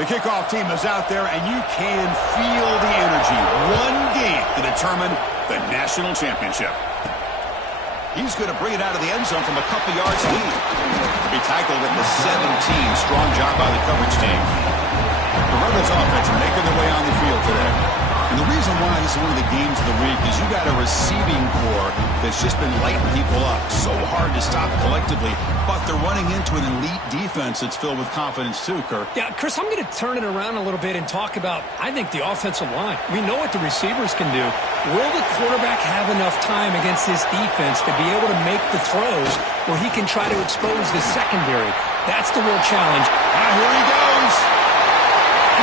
The kickoff team is out there, and you can feel the energy. One game to determine the national championship. He's going to bring it out of the end zone from a couple yards lead. To be tackled at the 17. Strong job by the coverage team. The Rebels offense are making their way on the field today. And the reason why this is one of the games of the week is you got a receiving core that's just been lighting people up. So hard to stop collectively, but they're running into an elite defense that's filled with confidence too, Kirk. Yeah, Chris, I'm going to turn it around a little bit and talk about, I think, the offensive line. We know what the receivers can do. Will the quarterback have enough time against this defense to be able to make the throws where he can try to expose the secondary? That's the real challenge. Here he goes.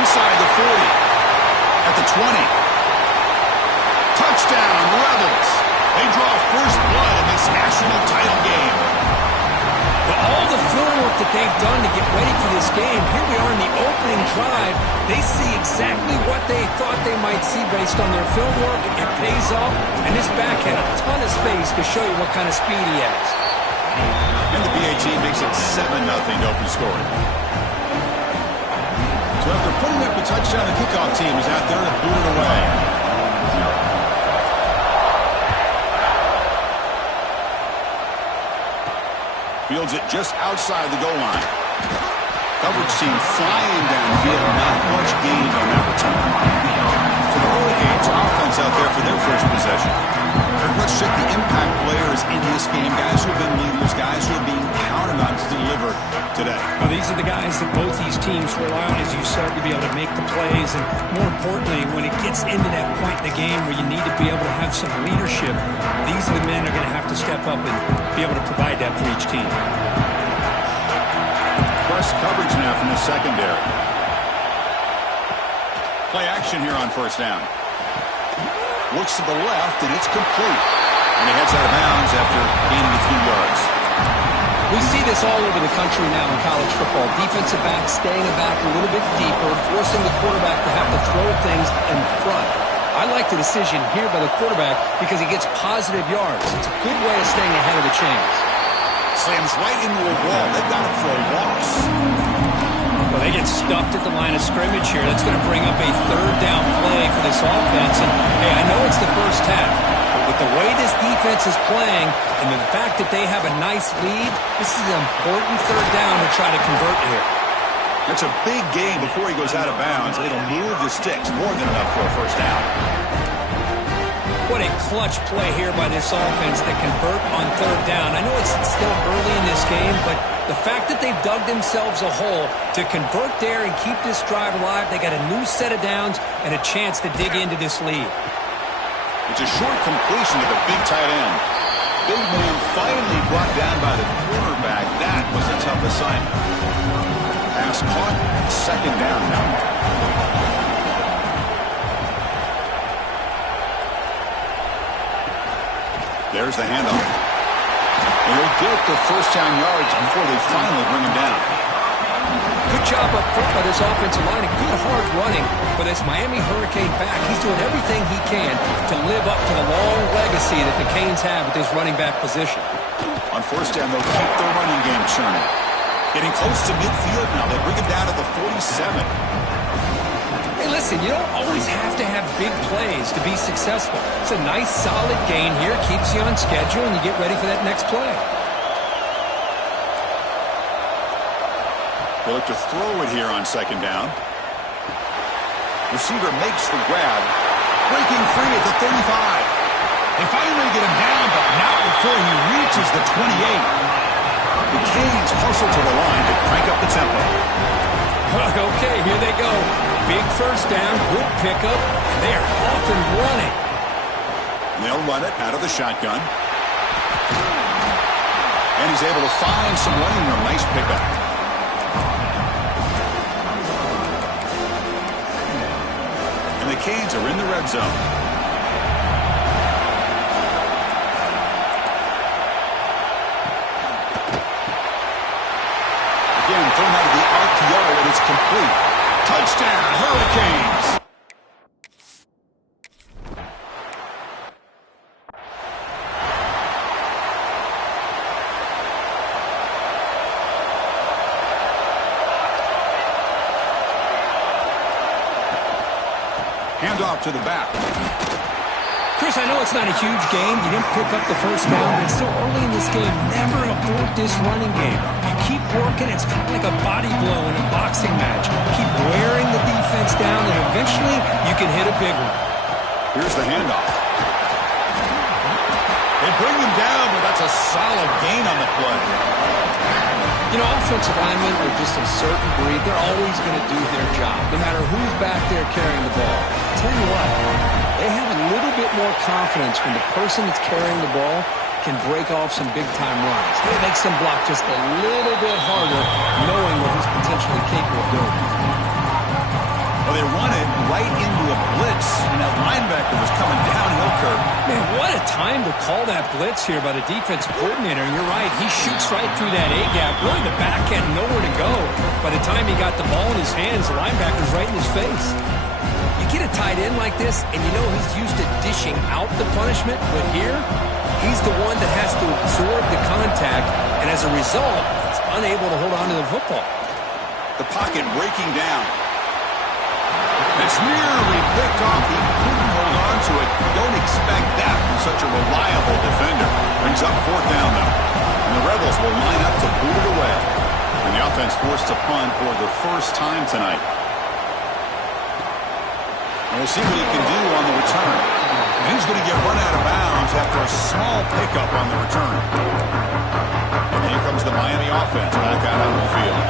Inside the 40. At the 20. Touchdown, Rebels. They draw first blood in this national title game. But all the film work that they've done to get ready for this game, here we are in the opening drive. They see exactly what they thought they might see based on their film work. It pays off, and this back had a ton of space to show you what kind of speed he has. And the BA team makes it 7-0 to open scoring. So after putting up a touchdown, the kickoff team is out there to boot it away. Fields it just outside the goal line. Coverage team flying downfield. Not much gain on that return. So the Hurricanes offense out there for their first possession. Let's check the impact players in this game. Guys who have been leaders, guys who are being counted on to deliver today. Well, these are the guys that both these teams rely on, as you said, to be able to make the plays. And more importantly, when it gets into that point in the game where you need to be able to have some leadership, these are the men that are going to have to step up and be able to provide that for each team. Press coverage now from the secondary. Play action here on first down. Looks to the left, and it's complete. And he heads out of bounds after gaining a few yards. We see this all over the country now in college football. Defensive backs staying back a little bit deeper, forcing the quarterback to have to throw things in front. I like the decision here by the quarterback because he gets positive yards. It's a good way of staying ahead of the chains. Slams right into a wall. They've got him for a loss. Well, they get stuffed at the line of scrimmage here. That's going to bring up a third down play for this offense. And, hey, I know it's the first half, but with the way this defense is playing and the fact that they have a nice lead, this is an important third down to try to convert here. That's a big gain before he goes out of bounds. It'll move the sticks more than enough for a first down. What a clutch play here by this offense to convert on third down. I know it's still early in this game, but the fact that they've dug themselves a hole to convert there and keep this drive alive, they got a new set of downs and a chance to dig into this lead. It's a short completion to the big tight end. Big man finally brought down by the quarterback. That was a tough assignment. Pass caught, second down now. There's the handoff. And he'll get the first down yards before they finally bring him down. Good job up front by this offensive line and good hard running for this Miami Hurricane back. He's doing everything he can to live up to the long legacy that the Canes have with this running back position. On first down, they'll keep their running game churning. Getting close to midfield now. They bring him down to the 47. Hey, listen, you don't always have to have big plays to be successful. It's a nice, solid gain here. Keeps you on schedule, and you get ready for that next play. They look to throw it here on second down. Receiver makes the grab. Breaking free at the 35. They finally get him down, but not before he reaches the 28. The Canes hustle to the line to crank up the tempo. Okay, here they go. Big first down, good pickup, and they are off and running. And they'll run it out of the shotgun. And he's able to find some running room. Nice pickup. And the Canes are in the red zone. Again, thrown out of the RPO, and it's complete. Touchdown, Hurricanes! Handoff to the back. Chris, I know it's not a huge game. You didn't pick up the first down, but it's still early in this game. Never abort this running game. You keep working. It's kind of like a body blow in a boxing match. Keep wearing the defense down, and eventually you can hit a big one. Here's the handoff. They bring him down, but that's a solid gain on the play. You know, offensive linemen are just a certain breed. They're always going to do their job, no matter who's back there carrying the ball. Tell you what, they have a little bit more confidence when the person that's carrying the ball can break off some big-time runs. It makes them block just a little bit harder, knowing what he's potentially capable of doing. Well, they run it right into a blitz, and that linebacker was coming downhill, Kirk. Man, what a time to call that blitz here by the defensive coordinator. And you're right, he shoots right through that A-gap. Really, the back had nowhere to go. By the time he got the ball in his hands, the linebacker's right in his face. You get a tight end like this, and you know he's used to dishing out the punishment, but here, he's the one that has to absorb the contact, and as a result, he's unable to hold on to the football. The pocket breaking down. It's nearly picked off. He couldn't hold on to it. Don't expect that from such a reliable defender. Brings up fourth down, though. And the Rebels will line up to boot it away. And the offense forced to punt for the first time tonight. And we'll see what he can do on the return. And he's going to get run out of bounds after a small pickup on the return. And here comes the Miami offense back out on the field.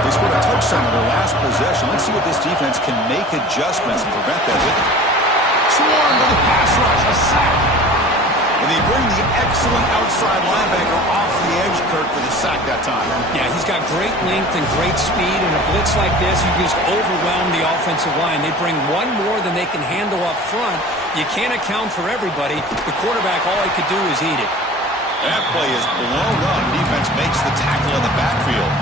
They scored a touchdown on their last possession. Let's see what this defense can make adjustments and prevent that. Swarm to the pass rush, a sack. And they bring the excellent outside linebacker off the edge, Kirk, for the sack that time. Yeah, he's got great length and great speed. In a blitz like this, you just overwhelm the offensive line. They bring one more than they can handle up front. You can't account for everybody. The quarterback, all he could do is eat it. That play is blown up. Defense makes the tackle in the backfield.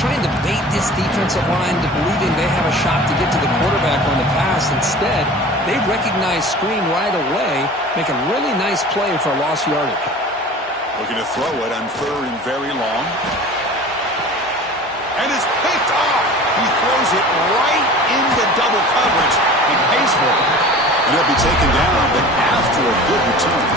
Trying to bait this defensive line to believing they have a shot to get to the quarterback on the pass. Instead, they recognize screen right away, make a really nice play for a lost yardage. Looking to throw it on third and very long. And it's picked off. He throws it right into double coverage and pays for it. And he'll be taken down, but after a good return.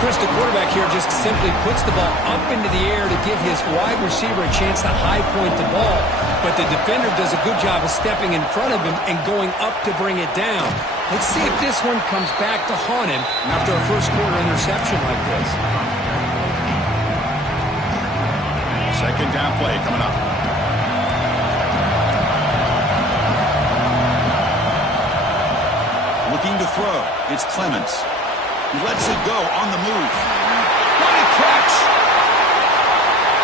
Chris, the quarterback here just simply puts the ball up into the air to give his wide receiver a chance to high point the ball. But the defender does a good job of stepping in front of him and going up to bring it down. Let's see if this one comes back to haunt him after a first quarter interception like this. Second down play coming up. Looking to throw. It's Clemens. He lets it go on the move. What a catch!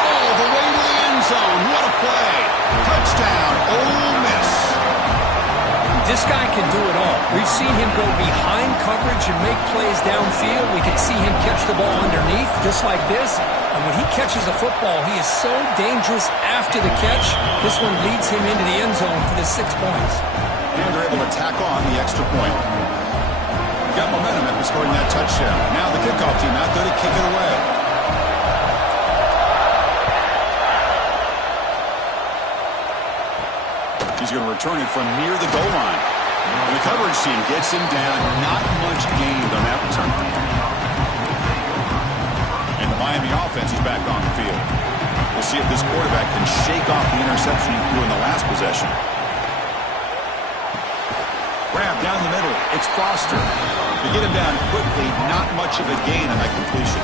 All the way to the end zone. What a play! Touchdown, Ole Miss. This guy can do it all. We've seen him go behind coverage and make plays downfield. We can see him catch the ball underneath, just like this. And when he catches a football, he is so dangerous after the catch. This one leads him into the end zone for the 6 points. And they're able to tack on the extra point. Got momentum after scoring that touchdown. Now the kickoff team out there to kick it away. He's going to return it from near the goal line. And the coverage team gets him down. Not much gained on that return. And the Miami offense is back on the field. We'll see if this quarterback can shake off the interception he threw in the last possession. Grab down the middle. It's Foster. To get him down quickly, not much of a gain on that completion.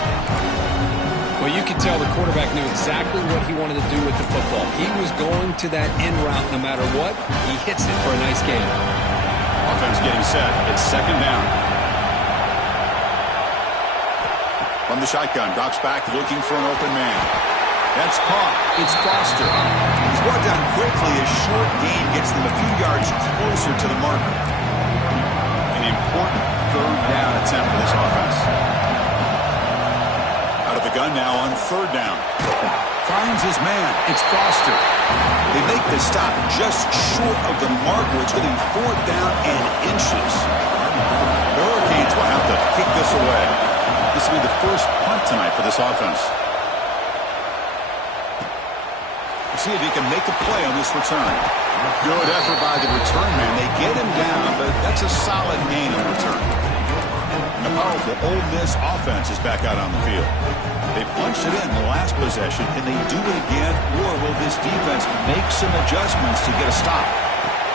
Well, you could tell the quarterback knew exactly what he wanted to do with the football. He was going to that end route no matter what. He hits it for a nice gain. Offense getting set. It's second down. From the shotgun, drops back looking for an open man. That's caught. It's Foster. He's brought down quickly. A short gain gets them a few yards closer to the marker. An important third down attempt for this offense. Out of the gun now on third down. Finds his man. It's Foster. They make the stop just short of the marker. It's going to be fourth down and inches. The Hurricanes will have to kick this away. This will be the first punt tonight for this offense. see if he can make a play on this return. Good effort by the return man. They get him down, but that's a solid gain on the return. And the powerful Ole Miss offense is back out on the field. They punched it in the last possession. Can they do it again, or will this defense make some adjustments to get a stop?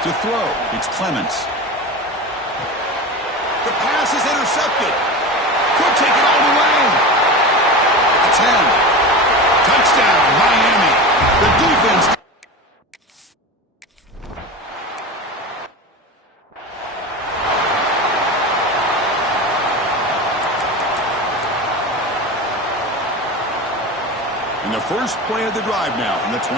To throw, it's Clements. The pass is intercepted. Could take it all the way. At the 10. Touchdown, Miami. The defense. And the first play of the drive now from the 25.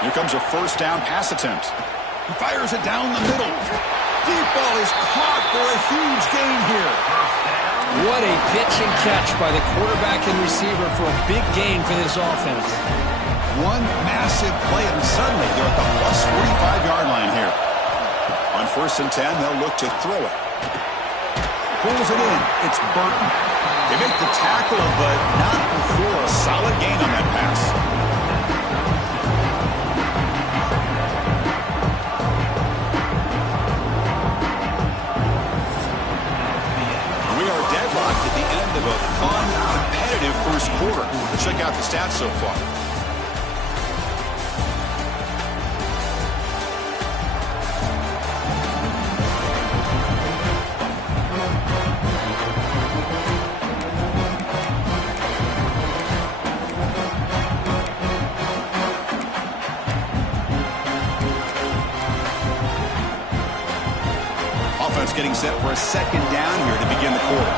Here comes a first down pass attempt. He fires it down the middle. Deep ball is caught for a huge gain here. What a pitch and catch by the quarterback and receiver for a big gain for this offense. One massive play, and suddenly they're at the plus 45-yard line here. On 1st and 10, they'll look to throw it. Pulls it in. It's Burton. They make the tackle, but not before a solid gain on that pass. At the end of a fun, competitive first quarter. Check out the stats so far. Offense getting set for a second down here to begin the quarter.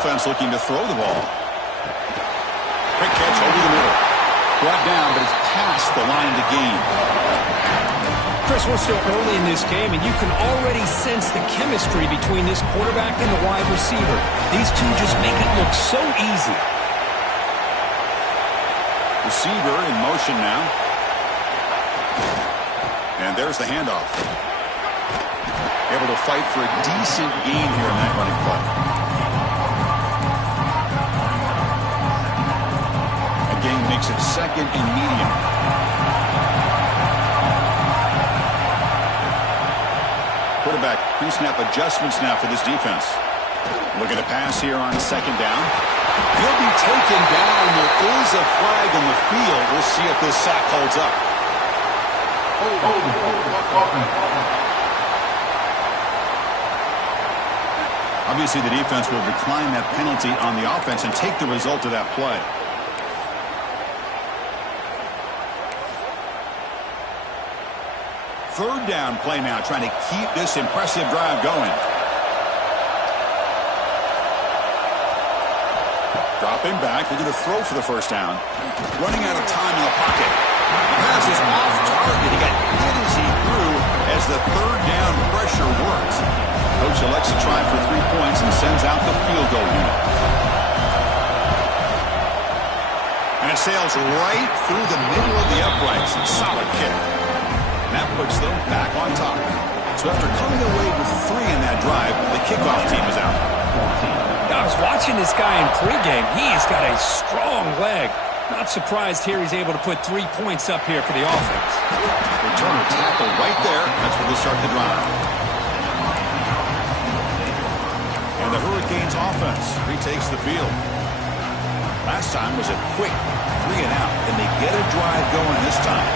Offense looking to throw the ball. Quick catch over the middle. Brought down, but it's past the line to gain. Chris, we're still early in this game, and you can already sense the chemistry between this quarterback and the wide receiver. These two just make it look so easy. Receiver in motion now. And there's the handoff. Able to fight for a decent gain here in that running play. Gain makes it second and medium. Quarterback pre-snap adjustments now for this defense. Looking to pass here on second down. He'll be taken down. There is a flag on the field. We'll see if this sack holds up. Obviously, the defense will decline that penalty on the offense and take the result of that play. Third down play now, trying to keep this impressive drive going. Dropping back, looking to throw for the first down. Running out of time in the pocket. The pass is off target. He got hit as he threw as the third down pressure worked. Coach elects to try for 3 points and sends out the field goal unit. And it sails right through the middle of the uprights. Solid kick. And that puts them back on top. So after coming away with 3 in that drive, the kickoff team is out. I was watching this guy in pregame. He's got a strong leg. Not surprised here he's able to put 3 points up here for the offense. Returner tackle right there. That's where they start the drive. And the Hurricanes offense retakes the field. Last time was a quick 3 and out. And they get a drive going this time.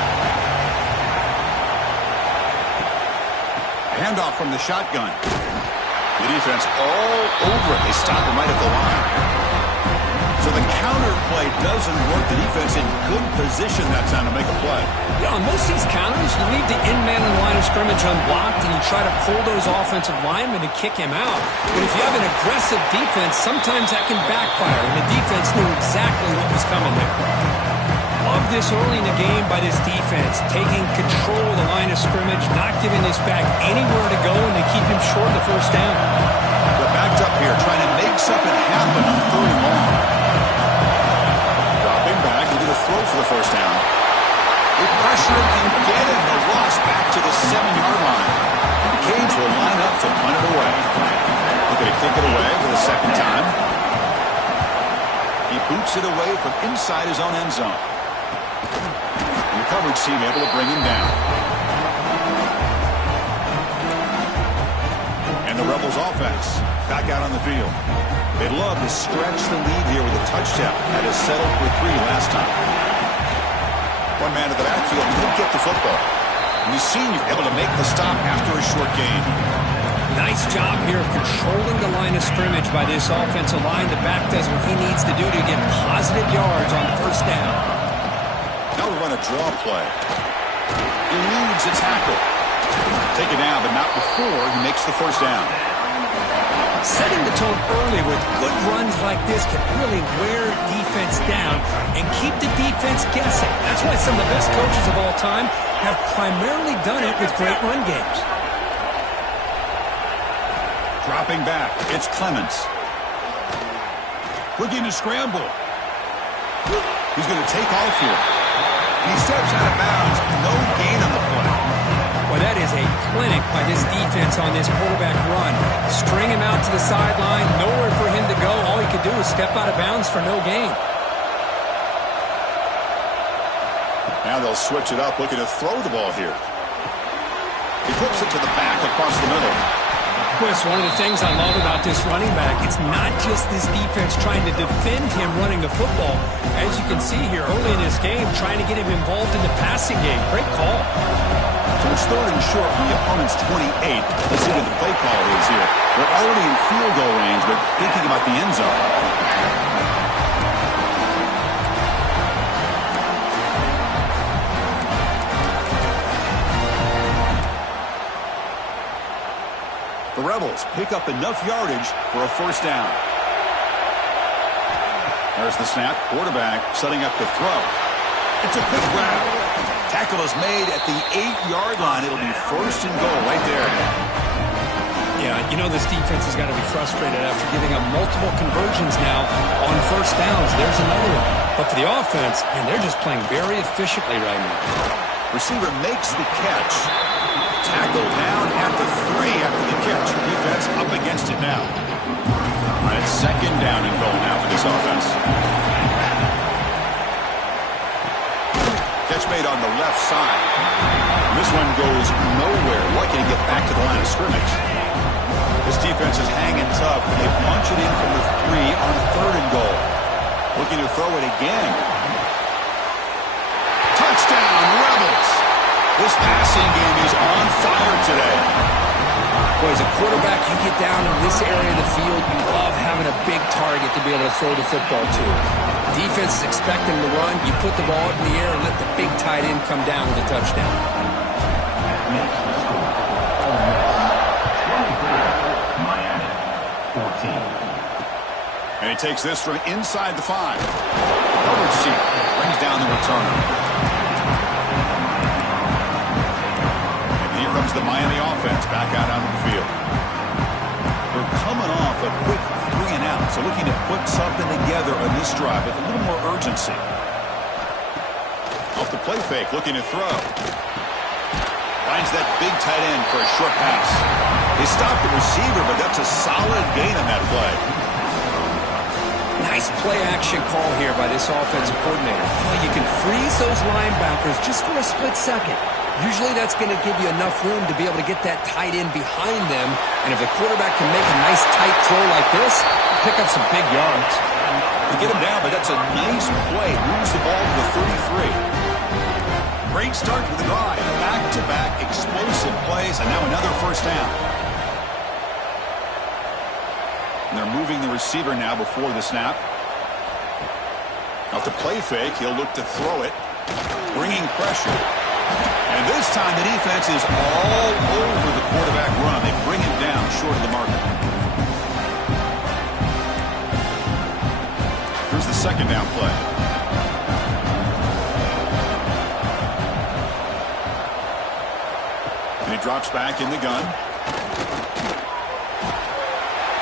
Handoff from the shotgun. The defense all over it. They stop him right at the line. So the counter play doesn't work. The defense in good position that time to make a play. Yeah, on most of these counters, you leave the in-man in the line of scrimmage unblocked, and you try to pull those offensive linemen to kick him out. But if you have an aggressive defense, sometimes that can backfire, and the defense knew exactly what was coming there. Love this early in the game by this defense, taking control of the line of scrimmage, not giving this back anywhere to go, and they keep him short of the first down. They're backed up here, trying to make something happen on 3rd and long. Dropping back, looking to throw for the first down. They pressure him and get him. The loss back to the 7-yard line. The Canes will line up to punt it away. boots it away from inside his own end zone. And the coverage team able to bring him down. And the Rebels offense back out on the field. They'd love to stretch the lead here with a touchdown. That is settled for 3 last time. One man to the backfield, he didn't get the football. And the senior able to make the stop after a short gain. Nice job here of controlling the line of scrimmage by this offensive line. The back does what he needs to do to get positive yards on first down. Now we run a draw play. Eludes a tackle. Taken down, but not before he makes the first down. Setting the tone early with good runs like this can really wear defense down and keep the defense guessing. That's why some of the best coaches of all time have primarily done it with great run games. Dropping back, it's Clemens. Looking to scramble. He's going to take off here. He steps out of bounds. No gain on the play. Well, that is a clinic by this defense on this quarterback run. String him out to the sideline, nowhere for him to go. All he could do is step out of bounds for no gain. Now they'll switch it up, looking to throw the ball here. He flips it to the back across the middle. Chris, one of the things I love about this running back, it's not just this defense trying to defend him running the football. As you can see here early in this game, trying to get him involved in the passing game. Great call. So it's 3rd and short from the opponent's 28. Let's see what the play call is here. They're already in field goal range, but thinking about the end zone. The Rebels pick up enough yardage for a first down. There's the snap. Quarterback setting up the throw. It's a quick grab. Tackle is made at the 8-yard line. It'll be 1st and goal right there. Yeah, you know this defense has got to be frustrated after giving up multiple conversions now on first downs. There's another one. But for the offense, and they're just playing very efficiently right now. Receiver makes the catch. Tackle down at the 3 after the catch. Defense up against it now. All right, 2nd down and goal now for this offense. Catch made on the left side. This one goes nowhere. Lucky to get back to the line of scrimmage. This defense is hanging tough, and they punch it in from the 3 on 3rd and goal. Looking to throw it again. Touchdown, Rebels! This passing game is on fire today. Boy, as a quarterback, you get down in this area of the field, you love having a big target to be able to throw the football to. Defense is expecting to run. You put the ball up in the air and let the big tight end come down with a touchdown. Miami, 14. And he takes this from inside the 5. Coverage team brings down the returner. Comes the Miami offense back out onto the field. We're coming off a quick 3 and out, so looking to put something together on this drive with a little more urgency. Off the play fake, looking to throw. Finds that big tight end for a short pass. They stopped the receiver, but that's a solid gain on that play. Nice play action call here by this offensive coordinator. You can freeze those linebackers just for a split second. Usually that's going to give you enough room to be able to get that tight end behind them. And if the quarterback can make a nice tight throw like this, pick up some big yards. To get him down, but that's a nice play. Moves the ball to the 33. Great start to the drive. Back-to-back explosive plays, and now another first down. And they're moving the receiver now before the snap. Off the play fake, he'll look to throw it. Bringing pressure. And this time the defense is all over the quarterback run. They bring him down short of the marker. Here's the 2nd down play. And he drops back in the gun.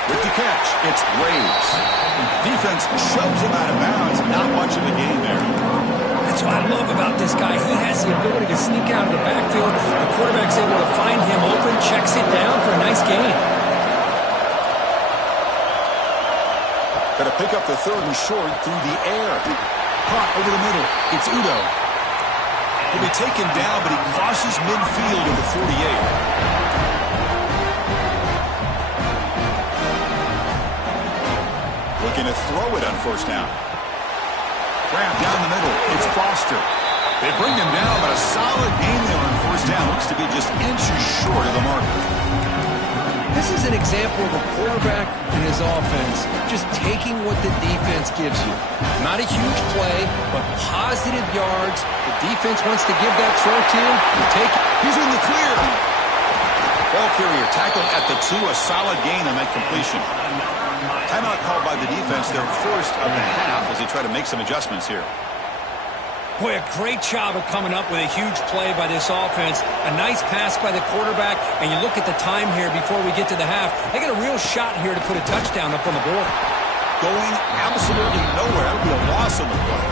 With the catch, it's Braves. Defense shoves him out of bounds. Not much of a gain there. That's what I love about this guy. He has the ability to sneak out of the backfield. The quarterback's able to find him open, checks it down for a nice gain. Got to pick up the third and short through the air. Caught over the middle. It's Udo. He'll be taken down, but he crosses midfield at the 48. Looking to throw it on first down. Grab down the middle. It's Foster. They bring him down, but a solid gain there on first down. Looks to be just inches short of the marker. This is an example of a quarterback and his offense just taking what the defense gives you. Not a huge play, but positive yards. The defense wants to give that throw to you. You take it. He's in the clear. Ball carrier tackled at the 2. A solid gain on that completion. Timeout called by the defense. Their first of the half as they try to make some adjustments here. Boy, a great job of coming up with a huge play by this offense. A nice pass by the quarterback. And you look at the time here before we get to the half. They got a real shot here to put a touchdown up on the board. Going absolutely nowhere. That would be a loss on the play.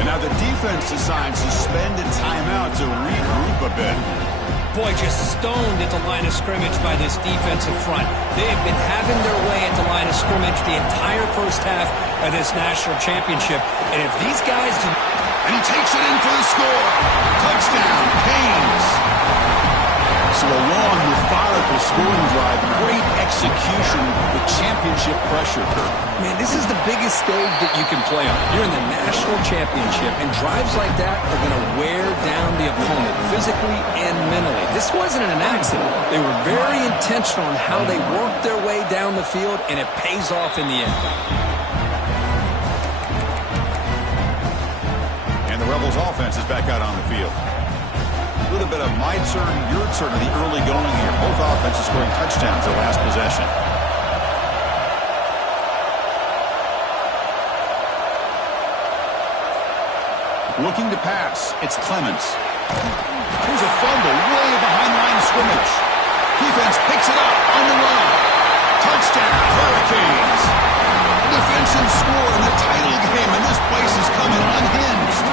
And now the defense decides to spend a timeout to regroup a bit. Boy, just stoned at the line of scrimmage by this defensive front. They have been having their way at the line of scrimmage the entire first half of this national championship. And if these guys do... And he takes it in for the score. Touchdown, Canes. So a long, methodical scoring drive. Great execution with championship pressure. Man, this is the biggest stage that you can play on. You're in the national championship, and drives like that are going to wear down the opponent physically and mentally. This wasn't an accident. They were very intentional in how they worked their way down the field, and it pays off in the end. And the Rebels offense is back out on the field. A little bit of my turn, your turn in the early going here. Both offenses scoring touchdowns their last possession. Looking to pass. It's Clemens. Here's a fumble way behind the line of scrimmage. Defense picks it up on the run. Touchdown, Hurricanes. Defensive score in the title game, and this place is coming unhinged.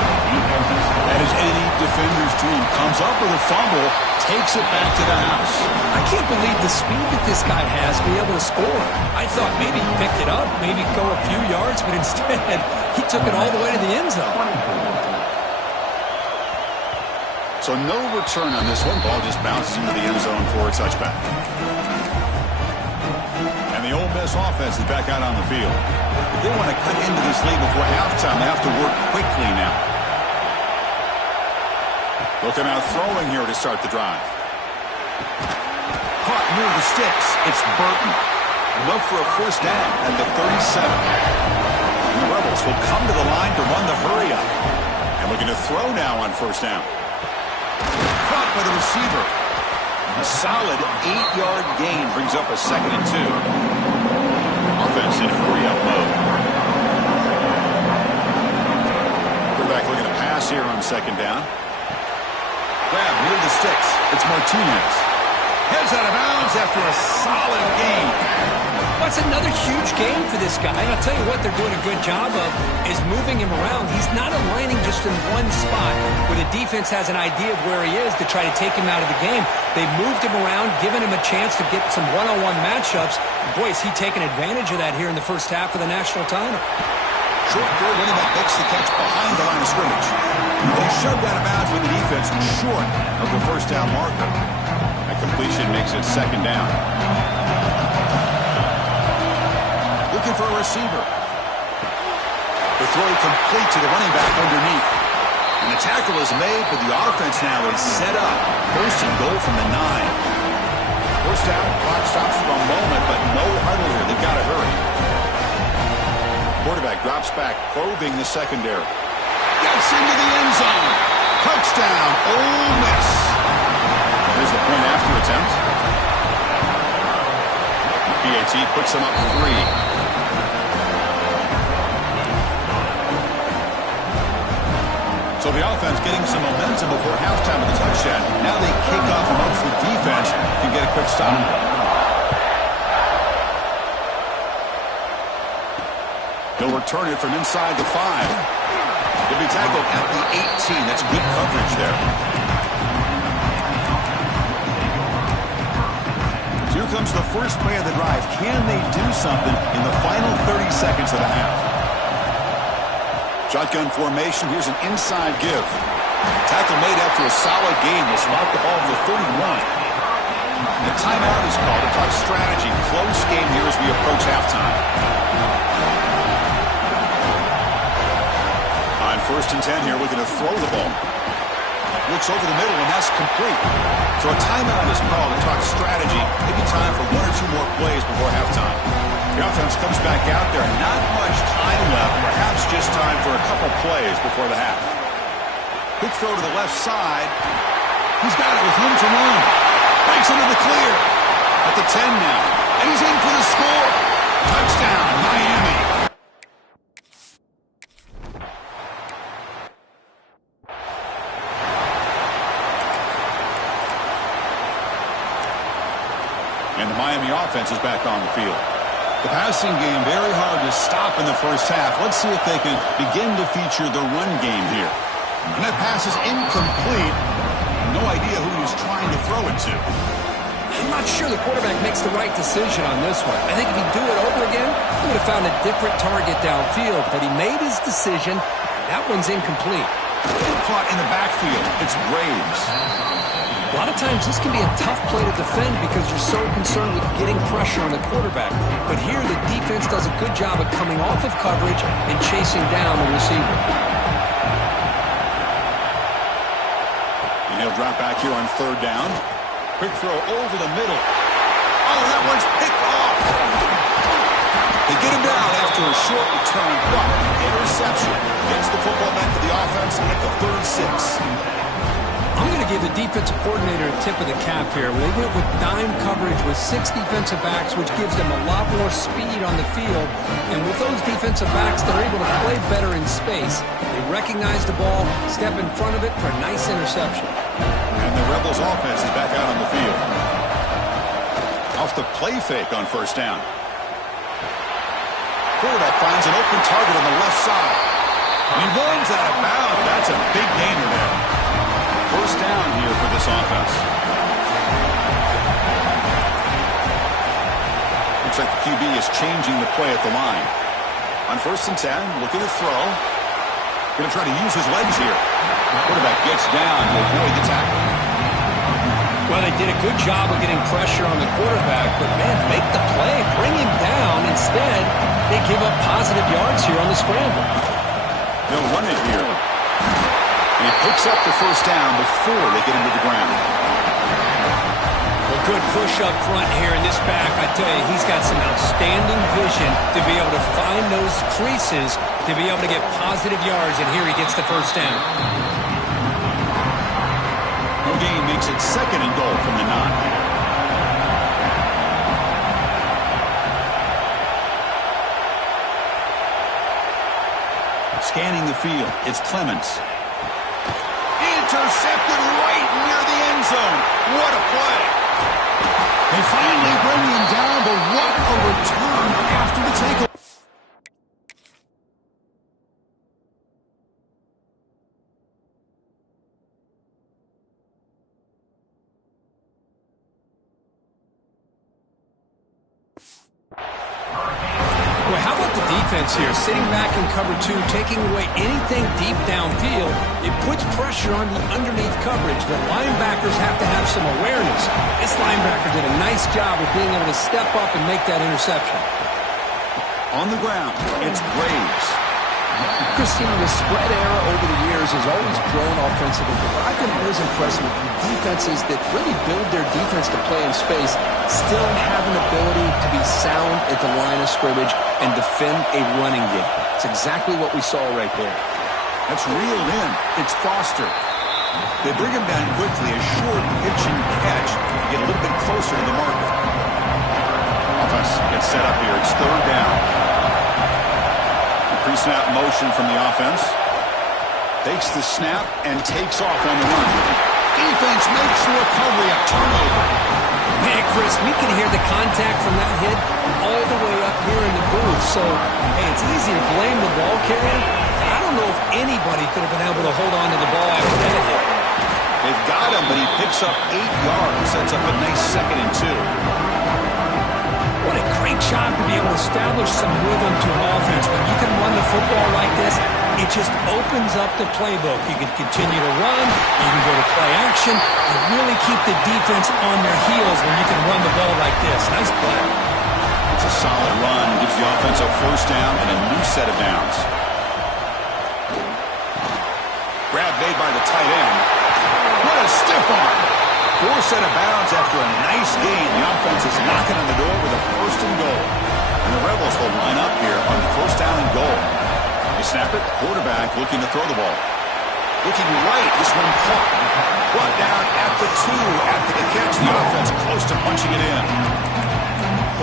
That is any defender's dream. Comes up with a fumble, takes it back to the house. I can't believe the speed that this guy has to be able to score. I thought maybe he picked it up, maybe go a few yards, but instead he took it all the way to the end zone. So no return on this one. Ball just bounces into the end zone for a touchback. And the Ole Miss offense is back out on the field. If they want to cut into this lead before halftime, they have to work quickly now. Looking out throwing here to start the drive. Caught near the sticks. It's Burton. Enough for a first down at the 37. And the Rebels will come to the line to run the hurry up. And looking to throw now on first down. Caught by the receiver. A solid 8-yard gain brings up a 2nd and 2. Offense in hurry-up mode. Quarterback looking to pass here on 2nd down. Grab near the sticks. It's Martinez. Heads out of bounds after a solid gain. That's another huge game for this guy. And I'll tell you what they're doing a good job of is moving him around. He's not aligning just in one spot where the defense has an idea of where he is to try to take him out of the game. They've moved him around, given him a chance to get some one-on-one matchups. Boy, is he taking advantage of that here in the first half of the national title. Short throw, running back makes the catch behind the line of scrimmage. They shoved out of bounds with the defense short of the first down marker. That completion makes it 2nd down. Looking for a receiver. The throw complete to the running back underneath. And the tackle is made, but the offense now is set up. 1st and goal from the 9. First down, clock stops for a moment, but no huddle here. They've got to hurry. Quarterback drops back, probing the secondary. Gets into the end zone. Touchdown, Ole Miss. Here's the point after attempt. PAT puts them up 3. So the offense getting some momentum before halftime of the touchdown. Now they kick off amongst the defense and get a quick stop. They'll return it from inside the 5. He'll be tackled at the 18. That's good coverage there. So here comes the first play of the drive. Can they do something in the final 30 seconds of the half? Shotgun formation. Here's an inside give. Tackle made after a solid game. Will spot the ball to 31. The timeout is called to talk strategy. Close game here as we approach halftime. On 1st and 10 here, looking to throw the ball. Looks over the middle, and that's complete. So a timeout is called to talk strategy. Maybe time for 1 or 2 more plays before halftime. The offense comes back out there. Not much time left. Perhaps just time for a couple plays before the half. Quick throw to the left side. He's got it with room to run. Breaks into the clear. At the 10 now. And he's in for the score. Touchdown, Miami. And the Miami offense is back on the field. The passing game very hard to stop in the first half. Let's see if they can begin to feature the run game here. And that pass is incomplete. No idea who he was trying to throw it to. I'm not sure the quarterback makes the right decision on this one. I think if he'd do it over again, he would have found a different target downfield. But he made his decision. That one's incomplete. Caught in the backfield. It's Braves. A lot of times this can be a tough play to defend because you're so concerned with getting pressure on the quarterback. But here the defense does a good job of coming off of coverage and chasing down the receiver. And he'll drop back here on 3rd down. Quick throw over the middle. Oh, that one's picked off. They get him down after a short return, but interception. Gets the football back to the offense at the 36. I'm going to give the defensive coordinator a tip of the cap here. They went with dime coverage with 6 defensive backs, which gives them a lot more speed on the field. And with those defensive backs, they're able to play better in space. They recognize the ball, step in front of it for a nice interception. And the Rebels offense is back out on the field. Off the play fake on 1st down. Quarterback finds an open target on the left side. He runs out of bounds. That's a big gainer there. 1st down here for this offense. Looks like the QB is changing the play at the line. On 1st and 10, looking to throw. Going to try to use his legs here. Quarterback gets down to avoid the tackle. Well, they did a good job of getting pressure on the quarterback, but, man, make the play. Bring him down. Instead, they give up positive yards here on the scramble. They'll run it here. And he picks up the 1st down before they get him to the ground. Well, good push up front here in this back. I tell you, he's got some outstanding vision to be able to find those creases, to be able to get positive yards, and here he gets the 1st down. No gain makes it 2nd and goal from the 9. Scanning the field, it's Clemens. Intercepted right near the end zone. What a play. They finally bring him down, but what a return after the takeaway. Well, how about the defense here? Sitting back in cover 2, taking away anything deep downfield. It puts pressure on the underneath coverage. The linebackers have to have some awareness. This linebacker did a nice job of being able to step up and make that interception. On the ground, it's Braves. Christine, the spread era over the years has always grown offensively, but I've been always impressed with defenses that really build their defense to play in space, still have an ability to be sound at the line of scrimmage and defend a running game. It's exactly what we saw right there. That's reeled in. It's Foster. They bring him down quickly. A short pitch and catch. Get a little bit closer to the marker. Offense gets set up here. It's 3rd down. Pre-snap motion from the offense. Takes the snap and takes off on the run. Defense makes the recovery, a turnover. Man, Chris, we can hear the contact from that hit all the way up here in the booth. So, hey, it's easy to blame the ball carrier. I don't know if anybody could have been able to hold on to the ball after that hit. They've got him, but he picks up 8 yards. Sets up a nice 2nd and 2. job to be able to establish some rhythm to an offense. When you can run the football like this, it just opens up the playbook. You can continue to run. You can go to play action. You really keep the defense on their heels when you can run the ball like this. Nice play. It's a solid run. Gives the offense a first down and a new set of downs. Grab made by the tight end. What a stiff arm. 4 set of bounds after a nice gain. The offense is knocking on the door with a first and goal. And the Rebels will line up here on first down and goal. They snap it. Quarterback looking to throw the ball. Looking right. This one caught. Brought down at the 2 after the catch. The offense close to punching it in.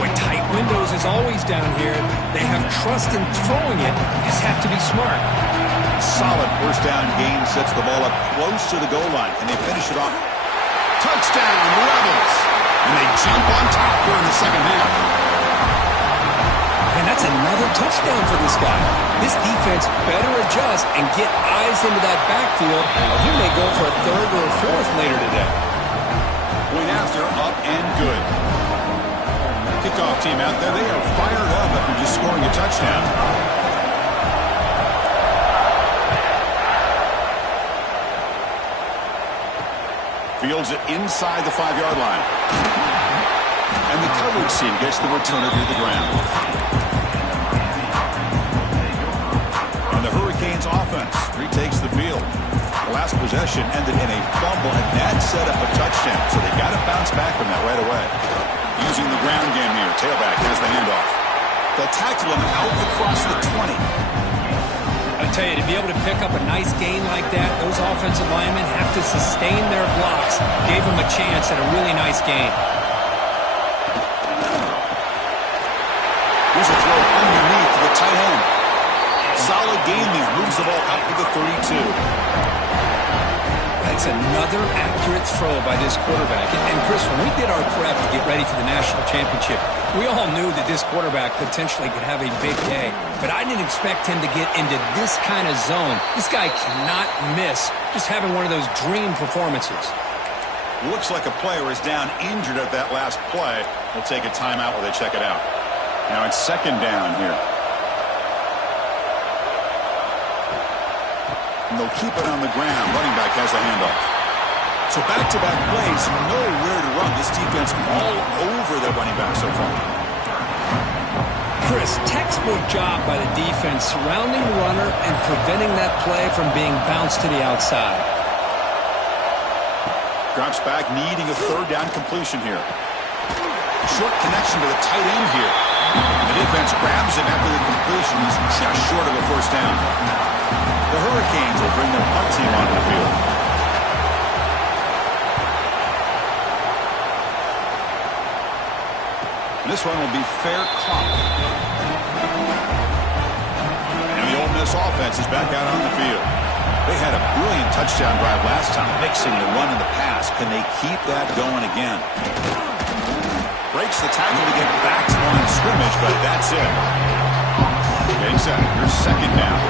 Boy, tight windows is always down here. They have trust in throwing it. You just have to be smart. Solid first down gain sets the ball up close to the goal line. And they finish it off. Touchdown, Rebels. And they jump on top during the second half. And that's another touchdown for this guy. This defense better adjust and get eyes into that backfield. He may go for a third or a fourth later today. Point after, up and good. Kickoff team out there, they are fired up after just scoring a touchdown. Fields it inside the 5-yard line. And the coverage team gets the returner to the ground. And the Hurricanes offense retakes the field. The last possession ended in a fumble, and that set up a touchdown. So they got to bounce back from that right away. Using the ground game here. Tailback has the handoff. They'll tackle him out across the 20. I tell you, to be able to pick up a nice gain like that, those offensive linemen have to sustain their blocks. Gave them a chance at a really nice gain. Here's a throw underneath to the tight end. Solid gain there. Moves the ball out to the 32. That's another accurate throw by this quarterback. And Chris, when we did our prep to get ready for the national championship, we all knew that this quarterback potentially could have a big day. But I didn't expect him to get into this kind of zone. This guy cannot miss just having one of those dream performances. Looks like a player is down injured at that last play. They'll take a timeout while they check it out. Now it's second down here. And they'll keep it on the ground. Running back has the handoff. So back-to-back plays, nowhere to run. This defense all over their running back so far. Chris, textbook job by the defense surrounding the runner and preventing that play from being bounced to the outside. Drops back, needing a third down completion here. Short connection to the tight end here. The defense grabs him after the completion. He's just short of a first down. The Hurricanes will bring their punt team onto the field. This one will be fair caught. And the Ole Miss offense is back out on the field. They had a brilliant touchdown drive last time, mixing the run and the pass. Can they keep that going again? Breaks the tackle to get back to line of scrimmage, but that's it. Getting set. Here's second down.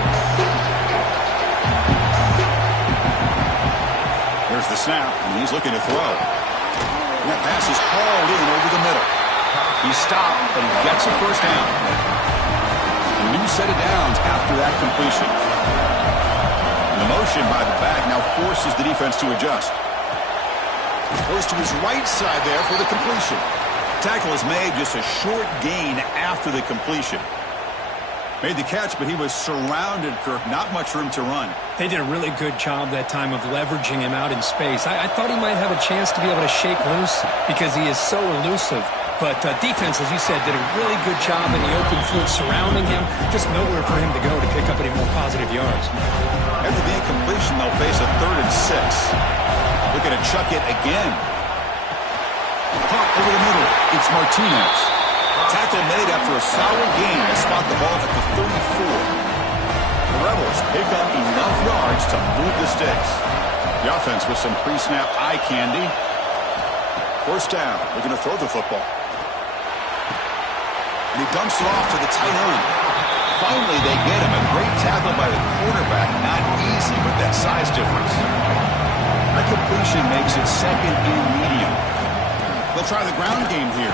There's the snap, and he's looking to throw. And that pass is hauled in over the middle. He stopped, but he gets a first down. A new set of downs after that completion. And the motion by the back now forces the defense to adjust. Goes to his right side there for the completion. Tackle is made, just a short gain after the completion. Made the catch, but he was surrounded, Kirk. Not much room to run. They did a really good job that time of leveraging him out in space. I thought he might have a chance to be able to shake loose because he is so elusive. But defense, as you said, did a really good job in the open field surrounding him. Just nowhere for him to go to pick up any more positive yards. After the incompletion, they'll face a 3rd and 6. Looking to chuck it again. Pump over the middle. It's Martinez. Tackle made after a solid gain to spot the ball at the 34. The Rebels pick up enough yards to move the sticks. The offense with some pre-snap eye candy. First down. Looking to throw the football. And he dumps it off to the tight end. Finally, they get him. A great tackle by the quarterback. Not easy with that size difference. That completion makes it second and medium. They'll try the ground game here.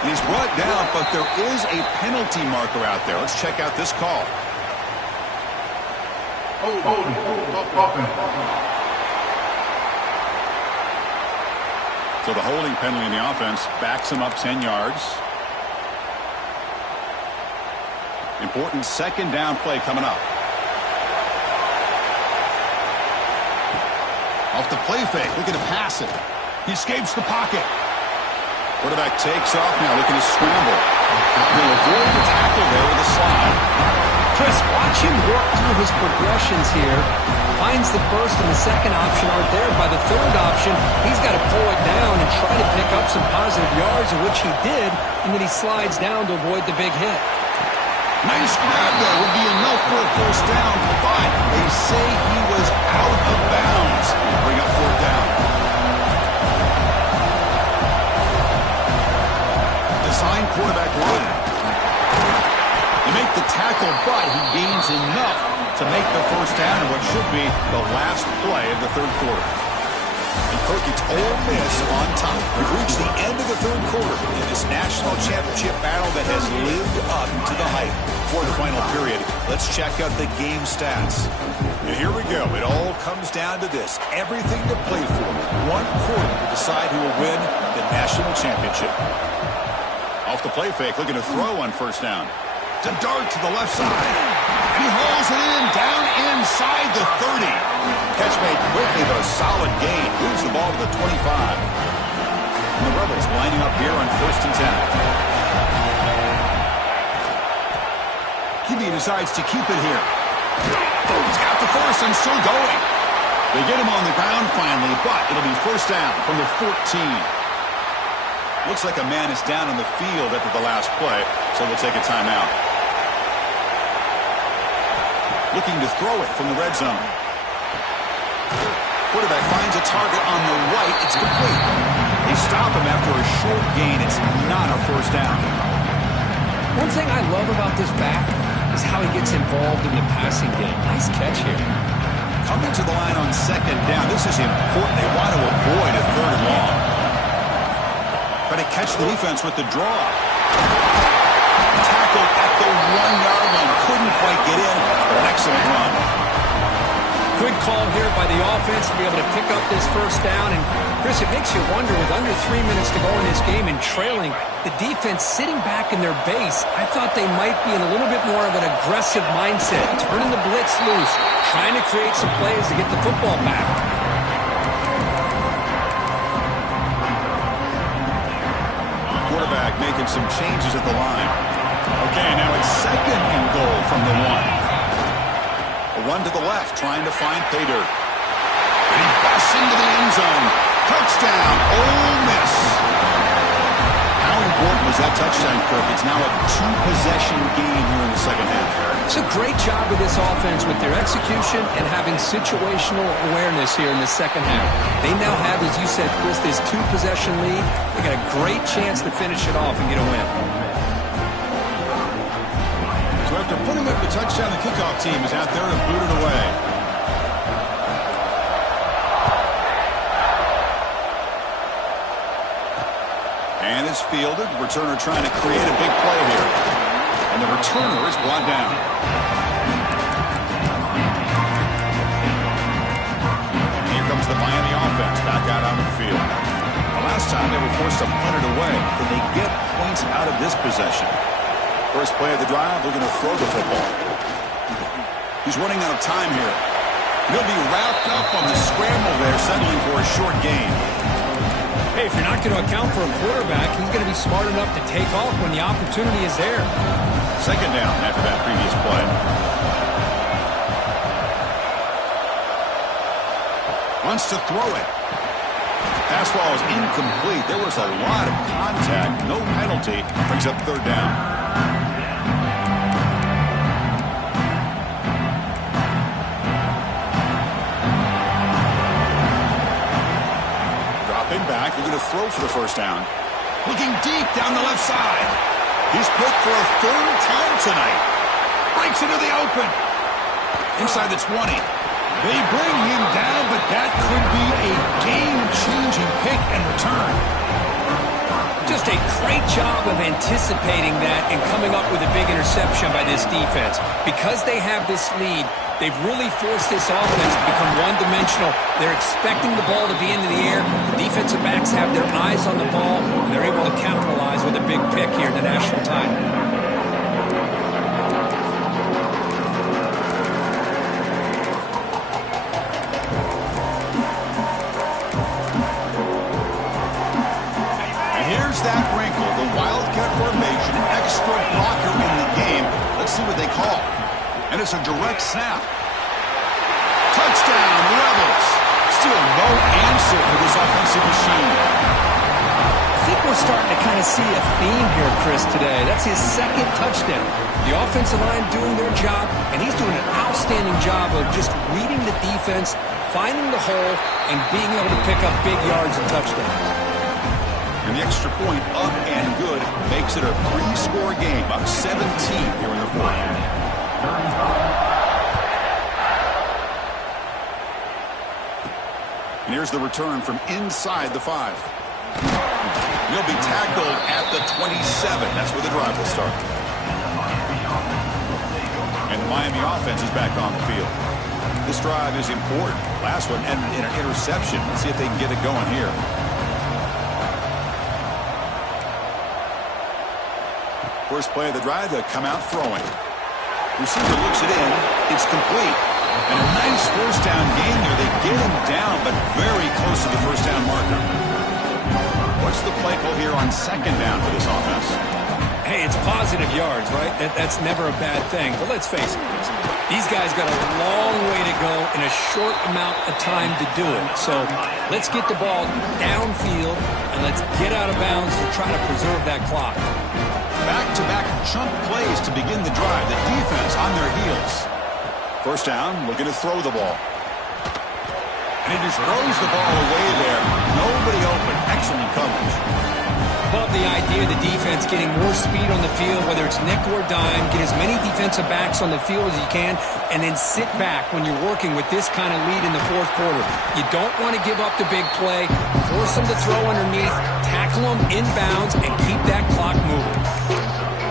And he's brought down, but there is a penalty marker out there. Let's check out this call. So the holding penalty in the offense backs him up 10 yards. Important second down play coming up. Off the play fake, looking to pass it. He escapes the pocket. Quarterback takes off now, looking to scramble. He'll avoid the tackle there with a slide. Chris, watch him work through his progressions here. Finds the first and the second option aren't there. By the third option, he's got to pull it down and try to pick up some positive yards, of which he did, and then he slides down to avoid the big hit. Nice grab there. Would be enough for a first down, but they say he was out of bounds. Bring up fourth down. Design quarterback run. They make the tackle, but he gains enough to make the first down in what should be the last play of the third quarter. And Kirk, it's Ole Miss on top. We've reached the end of the third quarter in this national championship battle that has lived up to the hype. For the final period, let's check out the game stats. And here we go. It all comes down to this. Everything to play for. One quarter to decide who will win the national championship. Off the play fake, looking to throw on first down. To dart to the left side. He hauls it in, down inside the 30. Catch made quickly, but a solid gain. Moves the ball to the 25. And the Rebels lining up here on first and 10. QB decides to keep it here. He's got the first and still going. They get him on the ground finally, but it'll be first down from the 14. Looks like a man is down on the field after the last play, so we'll take a timeout. Looking to throw it from the red zone. Quarterback finds a target on the right. It's complete. They stop him after a short gain. It's not a first down. One thing I love about this back is how he gets involved in the passing game. Nice catch here. Coming to the line on second down. This is important. They want to avoid a third and long. Trying to catch the defense with the draw. Tackled at the 1-yard line. Couldn't quite get in, but an excellent run. Good call here by the offense to be able to pick up this first down. And, Chris, it makes you wonder, with under 3 minutes to go in this game and trailing, the defense sitting back in their base, I thought they might be in a little bit more of an aggressive mindset, turning the blitz loose, trying to create some plays to get the football back. Quarterback making some changes at the line. Okay, now it's second and goal from the 1. A run to the left, trying to find pay dirt. And he busts into the end zone. Touchdown, Ole Miss. How important was that touchdown, Kirk? It's now a two-possession game here in the second half. It's a great job with this offense with their execution and having situational awareness here in the second half. They now have, as you said, Chris, this two-possession lead. They got a great chance to finish it off and get a win. So after putting up the touchdown, the kickoff team is out there to boot it away. And it's fielded. Returner trying to create a big play here. And the returner is brought down. And here comes the Miami offense back out on the field. The last time they were forced to punt it away. Can they get points out of this possession? First play of the drive, they're going to throw the football. He's running out of time here. He'll be wrapped up on the scramble there, settling for a short gain. Hey, if you're not going to account for a quarterback, he's going to be smart enough to take off when the opportunity is there. Second down after that previous play. Wants to throw it. Pass ball is incomplete. There was a lot of contact. No penalty. Brings up third down. Back, they're going to throw for the first down. Looking deep down the left side. He's put for a third time tonight. Breaks into the open. Inside the 20. They bring him down, but that could be a game-changing pick and return. Just a great job of anticipating that and coming up with a big interception by this defense. Because they have this lead, they've really forced this offense to become one-dimensional. They're expecting the ball to be into the air. The defensive backs have their eyes on the ball, and they're able to capitalize with a big pick here in the national title. That wrinkle, the Wildcat formation, extra blocker in the game. Let's see what they call. And it's a direct snap. Touchdown, Rebels. Still no answer for this offensive machine. I think we're starting to kind of see a theme here, Chris, today. That's his second touchdown. The offensive line doing their job, and he's doing an outstanding job of just reading the defense, finding the hole, and being able to pick up big yards and touchdowns. And the extra point up and good makes it a 3-score game, up 17 here in the fourth. And here's the return from inside the 5. He'll be tackled at the 27. That's where the drive will start. And the Miami offense is back on the field. This drive is important. Last one ended in an interception. Let's see if they can get it going here. First play of the drive, they'll come out throwing. Receiver looks it in. It's complete. And a nice first down gain there. They get him down, but very close to the first down marker. What's the play call here on second down for this offense? Hey, it's positive yards, right? That's never a bad thing. But let's face it, these guys got a long way to go in a short amount of time to do it. So let's get the ball downfield, and let's get out of bounds to try to preserve that clock. Back-to-back chunk plays to begin the drive. The defense on their heels. First down, looking to throw the ball. And he just throws the ball away there. Nobody open. Excellent coverage. Love the idea of the defense getting more speed on the field, whether it's nickel or dime. Get as many defensive backs on the field as you can, and then sit back when you're working with this kind of lead in the fourth quarter. You don't want to give up the big play. Force them to throw underneath, tackle them inbounds, and keep that clock moving.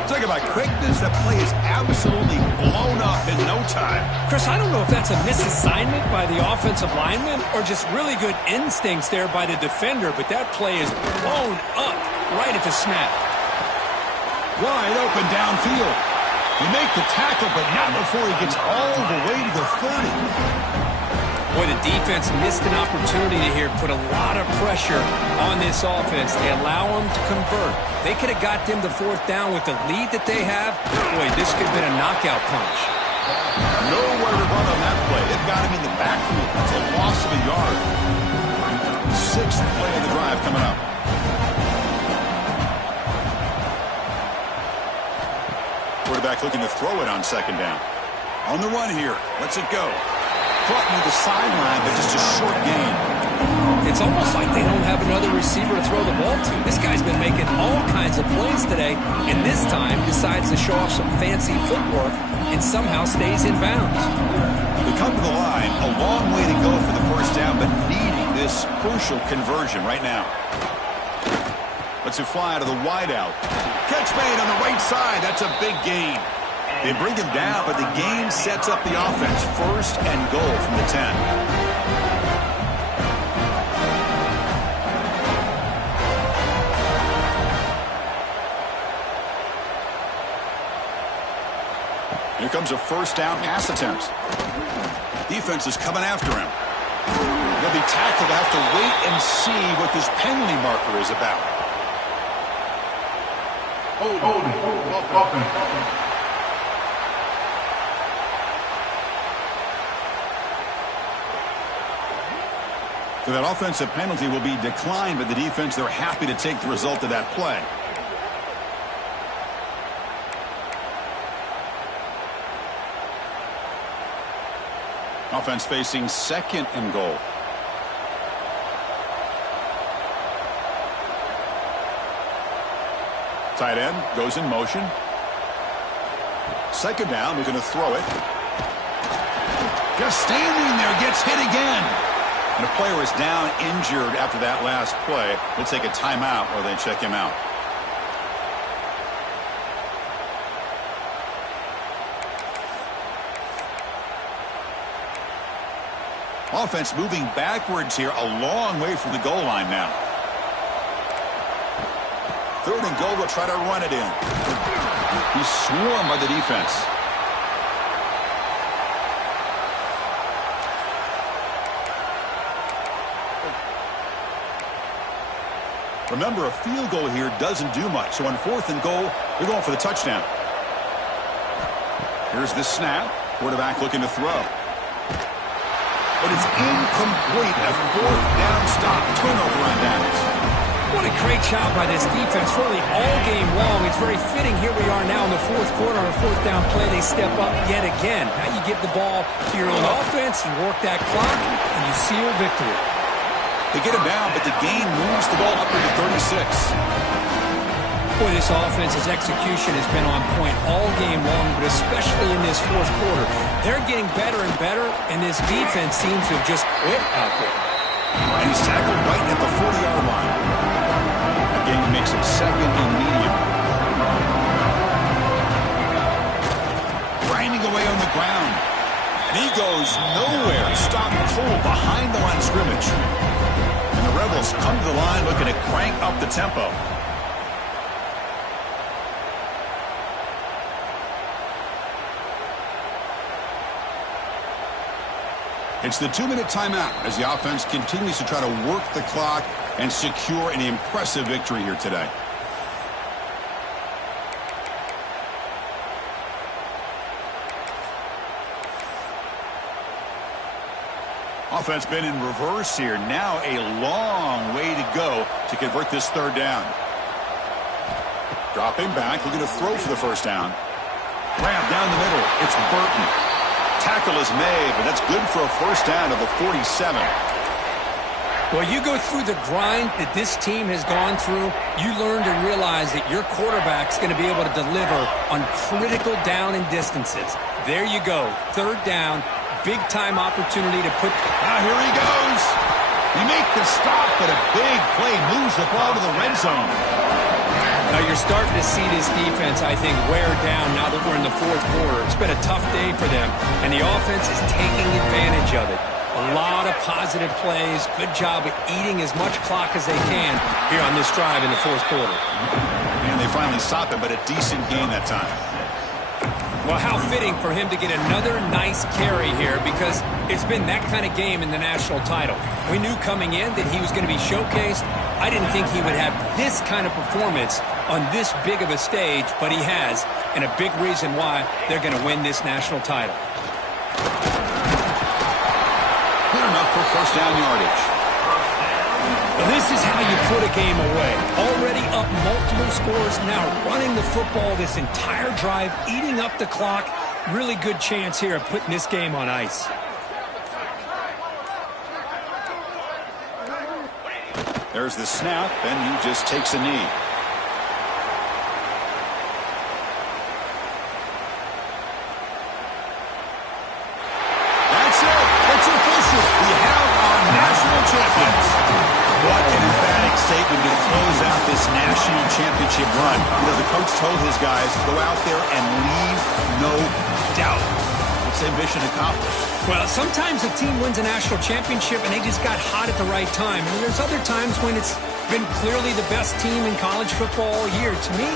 Talk about quickness. That play is absolutely blown up in no time. Chris, I don't know if that's a misassignment by the offensive lineman or just really good instincts there by the defender, but that play is blown up right at the snap. Wide open downfield. You make the tackle, but not before he gets all the way to the 30. Boy, the defense missed an opportunity to here put a lot of pressure on this offense. They allow them to convert. They could have got them to fourth down with the lead that they have. Boy, this could have been a knockout punch. Nowhere to run on that play. It got him in the backfield. It's a loss of a yard. Sixth play of the drive coming up. Quarterback looking to throw it on second down. On the run here. Lets it go. Caught near the sideline, but just a short gain. It's almost like they don't have another receiver to throw the ball to. This guy's been making all kinds of plays today, and this time decides to show off some fancy footwork and somehow stays in bounds. They come to the line, a long way to go for the first down, but needing this crucial conversion right now. Lets it fly to the wideout. Catch made on the right side. That's a big gain. They bring him down, but the gain sets up the offense. First and goal from the 10. Here comes a first down pass attempt. Defense is coming after him. He'll be tackled. Have to wait and see what this penalty marker is about. So that offensive penalty will be declined by the defense. They're happy to take the result of that play. Offense facing second and goal. Tight end goes in motion. Second down, we're going to throw it. Just standing there, gets hit again. And a player is down injured after that last play. They'll take a timeout while they check him out. Offense moving backwards here, a long way from the goal line now. 3rd and goal, they'll try to run it in. He's swarmed by the defense. Remember, a field goal here doesn't do much. So on 4th and goal, they're going for the touchdown. Here's the snap. Quarterback looking to throw. But it's incomplete. A 4th down stop. Turnover on downs. What a great job by this defense, really all game long. It's very fitting. Here we are now in the 4th quarter. On a 4th down play, they step up yet again. Now you give the ball to your own offense, you work that clock, and you seal victory. They get him down, but the gain moves the ball up into 36. Boy, this offense's execution has been on point all game long, but especially in this 4th quarter. They're getting better and better, and this defense seems to have just quit out there. And he's tackled right at the 40-yard line. That game makes it 2nd and medium. Grinding away on the ground. And he goes nowhere. Stopped cold behind the line of scrimmage. And the Rebels come to the line looking to crank up the tempo. It's the 2-minute timeout as the offense continues to try to work the clock and secure an impressive victory here today. Offense been in reverse here. Now a long way to go to convert this 3rd down. Dropping back, looking to throw for the 1st down. Grab down the middle. It's Burton. Tackle is made, but that's good for a 1st down to the 47. Well, you go through the grind that this team has gone through, you learn to realize that your quarterback's going to be able to deliver on critical down and distances. There you go. 3rd down, big-time opportunity to put... Here he goes. He makes the stop, but a big play moves the ball to the red zone. Now you're starting to see this defense, I think, wear down now that we're in the 4th quarter. It's been a tough day for them, and the offense is taking advantage of it. A lot of positive plays. Good job of eating as much clock as they can here on this drive in the 4th quarter. And they finally stop it, but a decent gain that time. Well, how fitting for him to get another nice carry here, because it's been that kind of game in the national title. We knew coming in that he was going to be showcased. I didn't think he would have this kind of performance on this big of a stage, but he has, and a big reason why they're going to win this national title. Good enough for 1st down yardage. Well, this is how you put a game away. Already up multiple scores, now running the football this entire drive, eating up the clock. Really good chance here of putting this game on ice. There's the snap, and he just takes a knee. That's it. It's official. We have our national champions. What an emphatic statement to close out this national championship run. You know, the coach told his guys, go out there and leave no doubt. It's a mission accomplished. Well, sometimes a team wins a national championship and they just got hot at the right time. And there's other times when it's been clearly the best team in college football all year. To me,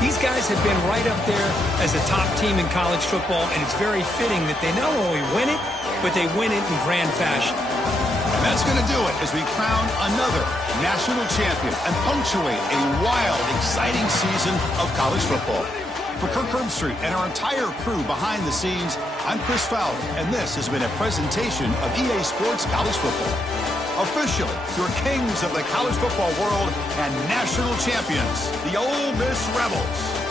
these guys have been right up there as a top team in college football, and it's very fitting that they not only win it, but they win it in grand fashion. And that's going to do it as we crown another national champion and punctuate a wild, exciting season of college football. For Kirk Herbstreit and our entire crew behind the scenes, I'm Chris Fowler, and this has been a presentation of EA Sports College Football. Officially, your kings of the college football world and national champions, the Ole Miss Rebels.